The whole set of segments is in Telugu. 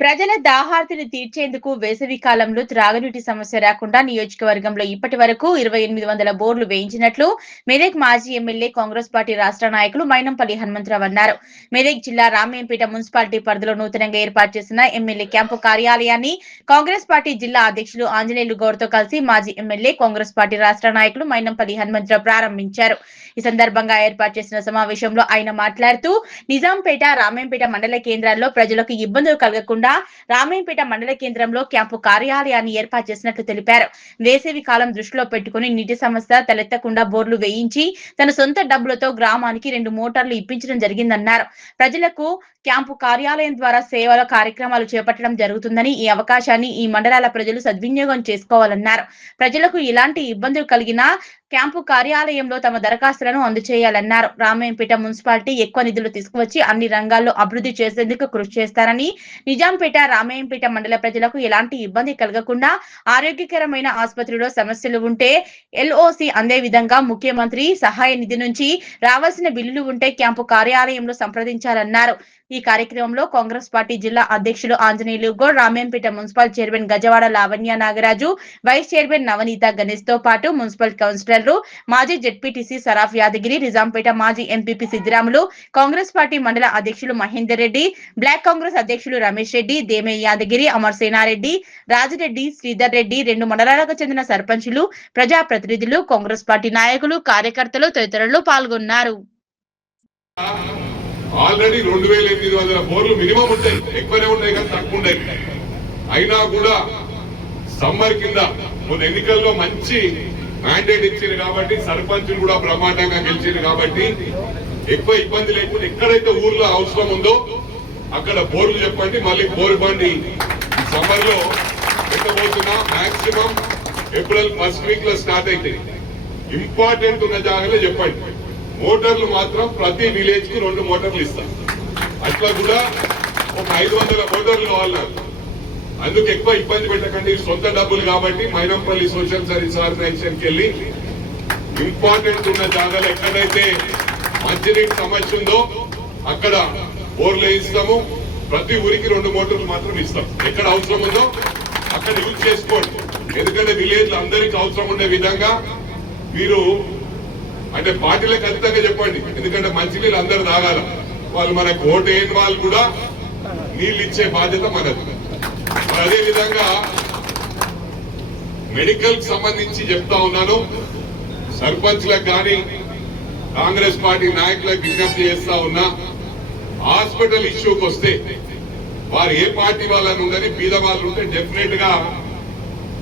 ప్రజల దాహార్తిని తీర్చేందుకు వేసవి కాలంలో త్రాగునీటి సమస్య రాకుండా నియోజకవర్గంలో ఇప్పటి వరకు 2800 బోర్లు వేయించినట్లు మెదక్ మాజీ ఎమ్మెల్యే కాంగ్రెస్ పార్టీ రాష్ట్ర నాయకులు మైనంపల్లి హనుమంతరావు అన్నారు. మెదక్ జిల్లా రామేంపేట మున్సిపాలిటీ పరిధిలో నూతనంగా ఏర్పాటు చేసిన ఎమ్మెల్యే క్యాంపు కార్యాలయాన్ని కాంగ్రెస్ పార్టీ జిల్లా అధ్యక్షులు ఆంజనేయులు గౌడ్తో కలిసి మాజీ ఎమ్మెల్యే కాంగ్రెస్ పార్టీ రాష్ట్ర నాయకులు మైనంపల్లి హనుమంతరావు ప్రారంభించారు. ఈ సందర్భంగా ఏర్పాటు చేసిన సమావేశంలో ఆయన మాట్లాడుతూ నిజాంపేట రామేంపేట మండల కేంద్రాల్లో ప్రజలకు ఇబ్బందులు కలగకుండా రామేంపేట మండల కేంద్రంలో క్యాంపు కార్యాలయాన్ని ఏర్పాటు చేసినట్లు తెలిపారు. వేసవి కాలం దృష్టిలో పెట్టుకుని నీటి సమస్య తలెత్తకుండా బోర్లు వేయించి తన సొంత డబ్బులతో గ్రామానికి 2 మోటార్లు ఇప్పించడం జరిగిందన్నారు. ప్రజలకు క్యాంపు కార్యాలయం ద్వారా సేవల కార్యక్రమాలు చేపట్టడం జరుగుతుందని, ఈ అవకాశాన్ని ఈ మండలాల ప్రజలు సద్వినియోగం చేసుకోవాలన్నారు. ప్రజలకు ఎలాంటి ఇబ్బందులు కలిగినా క్యాంపు కార్యాలయంలో తమ దరఖాస్తులను అందజేయాలన్నారు. రామేంపేట మున్సిపాలిటీ ఎక్కువ నిధులు తీసుకువచ్చి అన్ని రంగాల్లో అభివృద్ధి చేసేందుకు కృషి చేస్తారని, నిజాంపేట రామేంపేట మండల ప్రజలకు ఎలాంటి ఇబ్బంది కలగకుండా ఆరోగ్యకరమైన ఆసుపత్రిలో సమస్యలు ఉంటే ఎల్ఓసి అందే విధంగా ముఖ్యమంత్రి సహాయ నిధి నుంచి రావాల్సిన బిల్లులు ఉంటే క్యాంపు కార్యాలయంలో సంప్రదించాలన్నారు. ఈ కార్యక్రమంలో కాంగ్రెస్ పార్టీ జిల్లా అధ్యక్షులు Anjaneyulu Goud, Ramempeta municipal chairman Gajawada Lavanya Nagaraju, vice chairman Navaneetha Ganesh తో పాటు మున్సిపల్ కౌన్సిలర్లు, మాజీ జెడ్పీటీసీ సరాఫ్ యాదగిరి, నిజాంపేట మాజీ ఎంపీపీ సిద్దిరాములు, కాంగ్రెస్ పార్టీ మండల అధ్యక్షులు మహేందర్ రెడ్డి, బ్లాక్ కాంగ్రెస్ అధ్యక్షులు రమేష్ రెడ్డి, దేమే యాదగిరి, అమర్ సేనారెడ్డి, రాజిరెడ్డి, శ్రీధర్ రెడ్డి, 2 మండలాలకు చెందిన సర్పంచులు, ప్రజాప్రతినిధులు, కాంగ్రెస్ పార్టీ నాయకులు, కార్యకర్తలు తదితరులు పాల్గొన్నారు. ఆల్రెడీ 2800 బోర్లు మినిమం ఉంటాయి, ఎక్కువనే ఉంటాయి కానీ తక్కువ ఉంటాయి. అయినా కూడా సమ్మర్ కింద మన ఎన్నికల్లో మంచి మ్యాండేట్ ఇచ్చింది కాబట్టి, సర్పంచులు కూడా బ్రహ్మాండంగా గెలిచింది కాబట్టి ఎక్కువ ఇబ్బంది లేకుండా ఎక్కడైతే ఊర్లో అవసరం ఉందో అక్కడ బోర్లు చెప్పండి. మళ్ళీ బోర్ బండి సమ్మర్ లో పెట్టబోతున్నా. మాక్సిమం ఏప్రిల్ ఫస్ట్ వీక్ లో స్టార్ట్ అయితే ఇంపార్టెంట్ ఉన్న జాగాలో చెప్పండి. మోటార్లు మాత్రం ప్రతి విలేజ్ కు 2 మోటార్లు ఇస్తాం. అట్లా కూడా ఒక 500 మోటార్లు కావాలి. అందుకు ఎక్కువ ఇబ్బంది పెట్టకండి, సొంత డబ్బులు కాబట్టి మైనంపల్లి సోషల్ సర్వీస్ ఆర్గనైజేషన్ కి వెళ్ళి ఇంపార్టెంట్ ఉన్న జాగాలు ఎక్కడైతే మంచినీటి సమస్య ఉందో అక్కడ బోర్లు వేయిస్తాము. ప్రతి ఊరికి 2 మోటార్లు మాత్రం ఇస్తాం. ఎక్కడ అవసరం ఉందో అక్కడ యూజ్ చేసుకోండి. ఎందుకంటే విలేజ్ అందరికి అవసరం ఉండే విధంగా మీరు అంటే పార్టీలకు ఖచ్చితంగా చెప్పండి. ఎందుకంటే మంచినీళ్ళు అందరు తాగాల. వాళ్ళు మనకు ఓటు వేయని వాళ్ళు కూడా నీళ్ళు ఇచ్చే బాధ్యత మనది. అదే విధంగా మెడికల్ కి సంబంధించి చెప్తా ఉన్నాను. సర్పంచ్లకు కానీ కాంగ్రెస్ పార్టీ నాయకులకు విజ్ఞప్తి చేస్తా ఉన్నా, హాస్పిటల్ ఇష్యూకి వస్తే వారు ఏ పార్టీ వాళ్ళని ఉండని బీద వాళ్ళు ఉంటే డెఫినెట్ గా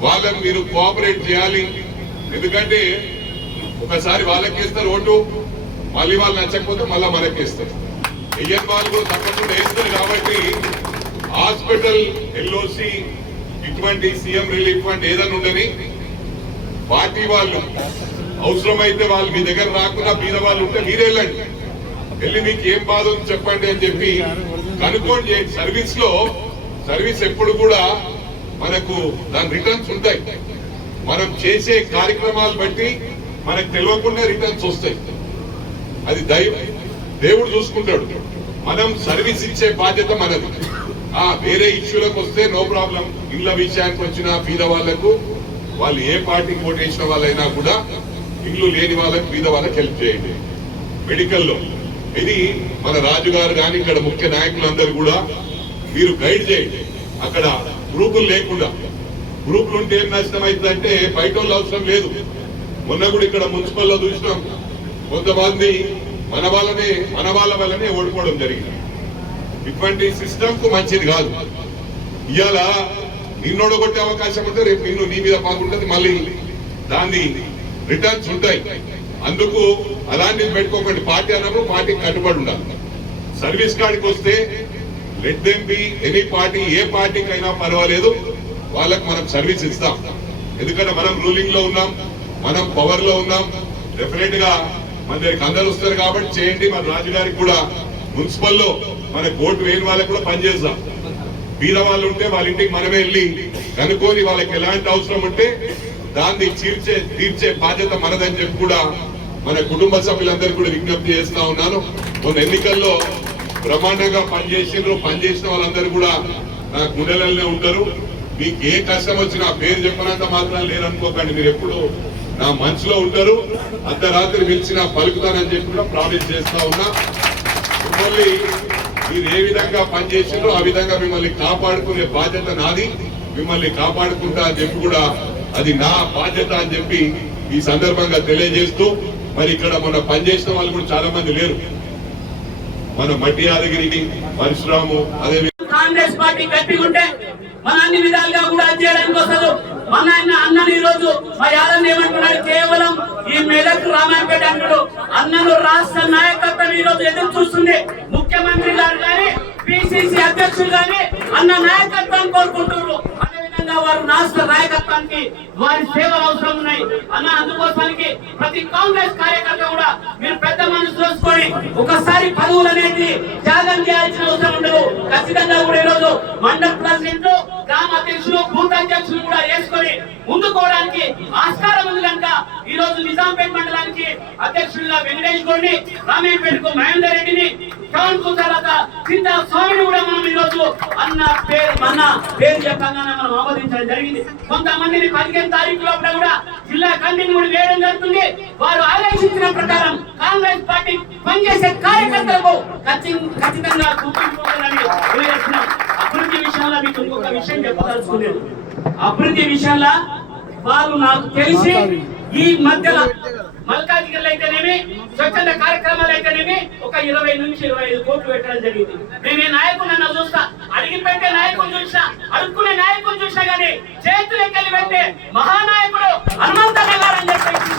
వాళ్ళని మీరు కోఆపరేట్ చేయాలి. ఎందుకంటే ఒకసారి వాళ్ళకేస్తారు ఓటు, మళ్ళీ వాళ్ళు నచ్చకపోతే మళ్ళా మనకేస్తారు. వెయ్యని వాళ్ళు కూడా తప్పకుండా వేస్తారు. కాబట్టి హాస్పిటల్ ఎల్ఓసి ఇటువంటి సీఎం రిలీఫ్ ఫండ్ ఏదైనా ఉండని పార్టీ వాళ్ళు అవసరమైతే వాళ్ళు మీ దగ్గర రాకుండా బీద వాళ్ళు ఉంటే మీరే వెళ్ళండి. వెళ్ళి మీకు ఏం బాధ ఉంది చెప్పండి అని చెప్పి కనుక్కోండి. సర్వీస్ ఎప్పుడు కూడా మనకు దాని రిటర్న్స్ ఉంటాయి. మనం చేసే కార్యక్రమాలు బట్టి మనకు తెలియకుండా రిటర్న్స్ వస్తాయి. అది దేవుడు చూసుకుంటాడు. మనం సర్వీస్ ఇచ్చే బాధ్యత మనది. వేరే ఇష్యూలకు వస్తే నో ప్రాబ్లం. ఇళ్ల విషయానికి వచ్చిన బీద వాళ్లకు వాళ్ళు ఏ పార్టీకి ఓటు వేసిన వాళ్ళైనా కూడా ఇల్లు లేని వాళ్ళకి బీద వాళ్ళకి హెల్ప్ చేయండి. మెడికల్లో ఇది మన రాజుగారు కానీ ఇక్కడ ముఖ్య నాయకులందరూ కూడా మీరు గైడ్ చేయండి. అక్కడ గ్రూపులు లేకుండా, గ్రూపులు ఉంటే ఏం నష్టం అవుతుందంటే బయట వాళ్ళు అవసరం లేదు. మొన్న కూడా ఇక్కడ మున్సిపల్ లో చూసినాం, కొంతమంది మన వాళ్ళ వల్లనే ఓడిపోవడం జరిగింది. ఇటువంటి సిస్టమ్ కు మంచిది కాదు. ఇవాళ నిన్నోడు కొట్టే అవకాశం ఉంటే రేపు నిన్ను నీ మీద పాకుంటుంది, మళ్ళీ దాన్ని రిటర్న్స్ ఉంటాయి. అందుకు అలాంటిది పెట్టుకోకండి. పార్టీ అన్నప్పుడు పార్టీకి కట్టుబడి ఉండాలి. సర్వీస్ కాడికి వస్తే let them be any party, ఏ పార్టీకి అయినా పర్వాలేదు, వాళ్ళకి మనం సర్వీస్ ఇస్తాం. ఎందుకంటే మనం రూలింగ్ లో ఉన్నాం, మనం పవర్ లో ఉన్నాం. డెఫినెట్ గా మన దగ్గరికి అందరు వస్తారు కాబట్టి చేయండి. మన రాజుగారికి కూడా మున్సిపల్లో మన ఓటు వేయని వాళ్ళకి కూడా పనిచేస్తాం. బీద వాళ్ళు ఉంటే వాళ్ళ ఇంటికి మనమే వెళ్ళి కనుక్కొని వాళ్ళకి ఎలాంటి అవసరం ఉంటే దాన్ని తీర్చే బాధ్యత మనదని చెప్పి కూడా మన కుటుంబ సభ్యులందరూ కూడా విజ్ఞప్తి చేస్తా ఉన్నాను. కొన్ని ఎన్నికల్లో బ్రహ్మాండంగా పనిచేసిన వాళ్ళందరూ కూడా నా గుండెలనే ఉంటారు. మీకు ఏ కష్టం వచ్చినా పేరు చెప్పనంత మాత్రం లేరనుకోకండి. మీరు ఎప్పుడు నా మనసులో ఉంటారు. అర్ధరాత్రి పిలిచిన పలుకుతానని చెప్పి కూడా ప్రామిస్ చేస్తా ఉన్నా. మిమ్మల్ని మీరు ఏ విధంగా పనిచేసిందో ఆ విధంగా మిమ్మల్ని కాపాడుకునే బాధ్యత నాది. మిమ్మల్ని కాపాడుకుంటా అని చెప్పి కూడా అది నా బాధ్యత అని చెప్పి ఈ సందర్భంగా తెలియజేస్తూ, మరి ఇక్కడ మన పనిచేసిన వాళ్ళు కూడా చాలా మంది లేరు. మన మట్టి యాదగిరికి పరశురాము, అదే కాంగ్రెస్ పార్టీ గట్టిగా ఉంటే మన అన్ని విధాలుగా కూడా చేయడానికి వస్తారు. మన అన్నని ఈ రోజు మా యాదవ్ ఏమంటున్నాడు, కేవలం ఈ మెదక్ రామాయణపేట అంటాడు. అన్నను రాష్ట్ర నాయకత్వం ఈ రోజు ఎదురు చూస్తుంది. ముఖ్యమంత్రి గారు కానీ పిసిసి అధ్యక్షులు కానీ అన్న నాయకత్వాన్ని కోరుకుంటున్నారు. అదేవిధంగా వారు రాష్ట్ర నాయకత్వానికి వారి సేవలు అవసరం ఉన్నాయి అన్న. అందుకోసానికి ప్రతి కాంగ్రెస్ కార్యకర్త కూడా మీరు పెద్ద మనసు చూసుకొని ఒకసారి పదవులు అనేది త్యాగం చేయాల్సిన అవసరం ఉండదు. ఖచ్చితంగా కూడా ఈరోజు మండల ప్రెసిడెంట్, గ్రామ అధ్యక్షులు, బూత్ అధ్యక్షులు కూడా వేసుకొని ముందుకోవడానికి ఆస్కారం ఉంది కనుక ఈ రోజు నిజాంపేట మండలానికి అధ్యక్షుడిగా వెంకటేష్ గౌడ్ని, రామేపేటకు మహేందర్ రెడ్డిని, చవన్ కు తర్వాత చింతా స్వామిని కూడా మనం ఈ రోజు అన్న పేరు చెప్పగానే మనం ఆమోదించడం జరిగింది. కొంతమందిని 15 తారీఖు లోపల కూడా జిల్లా కమిటీని కూడా వేయడం జరుగుతుంది. వారు ఆదేశించిన ప్రకారం కాంగ్రెస్ పార్టీ పనిచేసే కార్యకర్తలకు ఖచ్చితంగా గుర్తింపుని తెలియజేస్తున్నాం. అభివృద్ధి విషయంలో మీకు ఇంకొక విషయం చెప్పదలుచుకునేది, అభివృద్ధి విషయంలో వారు నాకు తెలిసి ఈ మధ్యలో మల్కాజిగిరిలో అయితేనేమి, స్వచ్ఛంద కార్యక్రమాలు అయితేనేమి ఒక 20 నుంచి 25 కోట్లు పెట్టడం జరిగింది. నేను ఈ నాయకులను చూస్తా, అడిగి పెట్టే నాయకులు చూసా, అడుక్కునే నాయకులు చూసా గానీ చేతులెక్కలి పెట్టే మహానాయకుడు హనుమంతన్న గారు అని చెప్పేసి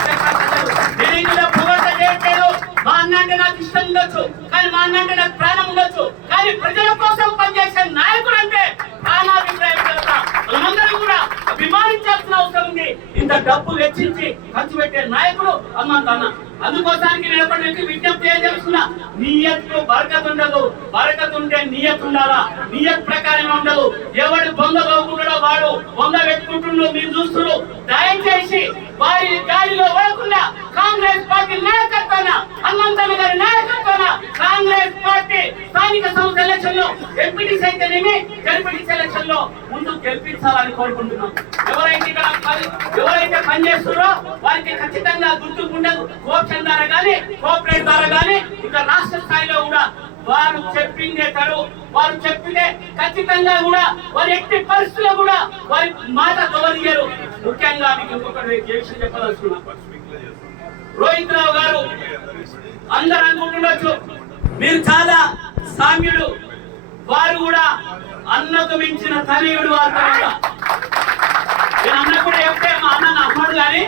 నేను ఇందులో పొగడ్త చేయట్లేదు. మా అన్న అంటే నాకు ఇష్టం ఉండొచ్చు, కానీ మా అన్న అంటే నాకు ప్రాణం ఉండొచ్చు, కానీ ప్రజల కోసం పనిచేసే నాయకుడు అంటే ప్రాణాభిప్రాయం కనుక మనమందరం కూడా అభిమానించాల్సిన అవసరం ఉంది. ఇంత డబ్బు వెచ్చించి ఖర్చు పెట్టే నాయకుడు హనుమంతన్న. అందుకోసానికి నేను ఎప్పటి నుంచి విజ్ఞప్తి చేయదలుచుకున్నా, నియత్తు బరకత్ ఉండదు. బరకత్ ఉంటే నియత్ ఉండాలా, నియత్ ప్రకారం ఉండదు. ఎవడు బొంద బాగుంటాడో వాడు బొంద పెట్టుకుంటున్నాడు, మీరు చూస్తున్నారు. దయచేసి వారి గాలిలో పడకుండా కాంగ్రెస్ పార్టీ నాయకత్వాన, హనుమంతన్న గారి నాయకత్వాన కాంగ్రెస్ పార్టీ స్థానిక సంస్థ ఎలక్షన్ లో ఎంపీటీసీ అయితేనేమి, జడ్పీటీసీ ఎలక్షన్ లో ముందు గెలిపించాలని కోరుకుంటున్నాం. ఎవరైతే పనిచేస్తున్నారో వారికి ఖచ్చితంగా గుర్తింపు ఉండదు. కోఆప్షన్ ద్వారా కానీ, కోఆపరేట్ ద్వారా కానీ, ఇంకా రాష్ట్ర స్థాయిలో కూడా వారు చెప్పిందే తడు. వారు చెప్పితే ఖచ్చితంగా కూడా వారి ఎట్టి పరిస్థితుల్లో కూడా వారి మాట గౌరవించారు. ముఖ్యంగా మీకు ఇంకొకటి విషయం చెప్పదలుచుకున్నా, రోహిత్ రావు గారు అందరూ అనుకుంటుండొచ్చు మీరు చాలా సామ్యుడు, వారు కూడా అన్నకు మించిన తనయుడు. వారు నేను అన్న కూడా చెప్తే మా అన్న అమ్మడు, కానీ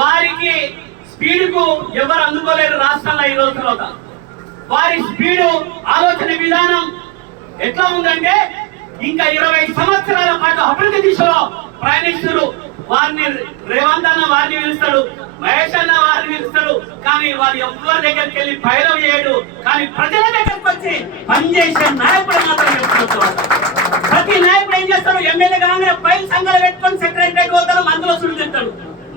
వారికి స్పీడ్ కు ఎవరు అందుకోలేరు రాష్ట్రంలో ఈ రోజుల్లో. వారి స్పీడు, ఆలోచన విధానం ఎట్లా ఉందంటే ఇంకా 20 సంవత్సరాల పాటు అభివృద్ధి దిశలో ప్రయాణిస్తున్నారు. వారిని రేవంత్ అన్న వారిని పిలుస్తాడు, మహేష్ అన్న వారిని పిలుస్తాడు, కానీ వారి ఎవరి దగ్గరికి వెళ్ళి పైరవ్ చేయడు. కానీ ప్రజల దగ్గరకు వచ్చి పనిచేసే నాయకుడు మాత్రం చెప్తున్నారు. ప్రతి నాయకుడు ఏం చేస్తాడు, ఎమ్మెల్యే కాగానే ఫైల్ సంఘాలు పెట్టుకొని సెక్రటరీ పోతాడు, మందులో సుడు తింటాడు.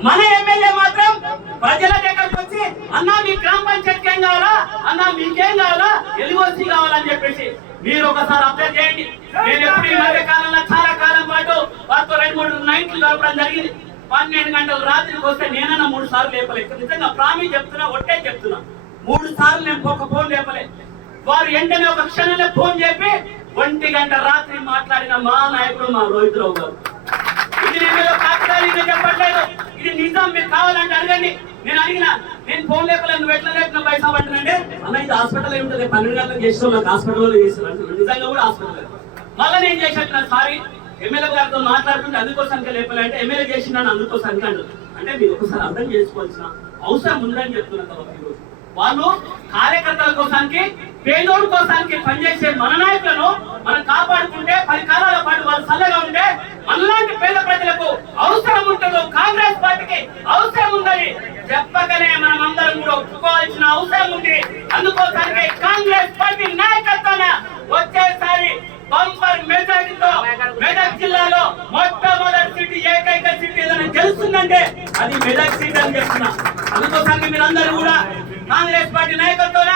మన ఎమ్మెల్యే మాత్రం ప్రజల దగ్గరకు వచ్చి అన్నా మీ గ్రామ పంచాయతీ ఏం కావాలా, అన్నా మీకేం కావాలా, ఎలివోసి కావాలని చెప్పేసి మీరు ఒకసారి అప్లై చేయండి. నేను ఎప్పుడు ఈ మధ్య కాలంలో చాలా కాలం పాటు వారితో 2-3 నైట్లు గడపడం జరిగింది. 12 గంటల రాత్రికి వస్తే నేనన్నా 3 సార్లు లేపలేదు. నిజంగా ప్రామిస్ చెప్తున్నా, ఒట్టే చెప్తున్నా, 3 సార్లు నేను ఒక ఫోన్ లేపలేదు. వారు వెంటనే ఒక క్షణంలో ఫోన్ చెప్పి 1 గంట రాత్రి మాట్లాడిన మా నాయకుడు మా రోహిత్ రావు గారు. ఇది నేను కాకతాళీయంగా చెప్పట్లేదు, ఇది నిజం. మీరు కావాలంటే అడగండి. నేను అడిగినా, నేను ఫోన్ లేపలేదు, నువ్వు ఎట్లా లేపిన పైసా పట్టినంటే అన్న ఇది హాస్పిటల్ ఉంటుంది, 12 గంటలకు చేసిన నాకు హాస్పిటల్లో చేస్తున్నారు. నిజంగా కూడా హాస్పిటల్. మళ్ళీ నేను చేసేట్టు సారీ ఎమ్మెల్యే గారితో మాట్లాడుతుంటే అందుకోసానికి లేపాలంటే ఎమ్మెల్యే చేసిందని అందుకోసానికి అంటే మీరు ఒకసారి అర్థం చేసుకోవాల్సిన అవసరం ఉందని చెప్తున్నారు. వాళ్ళు కార్యకర్తల కోసానికి, పేదోడు కోసానికి పనిచేసే మన నాయకులను మనం కాపాడుకుంటే 10 కాలాల పాటు వాళ్ళు చల్లగా ఉంటే మనలాంటి పేద ప్రజలకు అవసరం ఉంటుందో కాంగ్రెస్ పార్టీకి అవసరం ఉందని చెప్పగానే మనం అందరం కూడా ఒప్పుకోవాల్సిన అవసరం ఉంది. అందుకోసానికి కాంగ్రెస్ పార్టీ నాయకత్వాన వచ్చేసారి బంపర్ మెజారిటీతో మెదక్ జిల్లాలో మొట్టమొదటి సీటు, ఏకైక సీటు ఏదైనా గెలుస్తుందంటే అది మెదక్ సీట్ అని చెప్తున్నా. అందుకోసానికి మీరందరూ కూడా కాంగ్రెస్ పార్టీ నాయకత్వం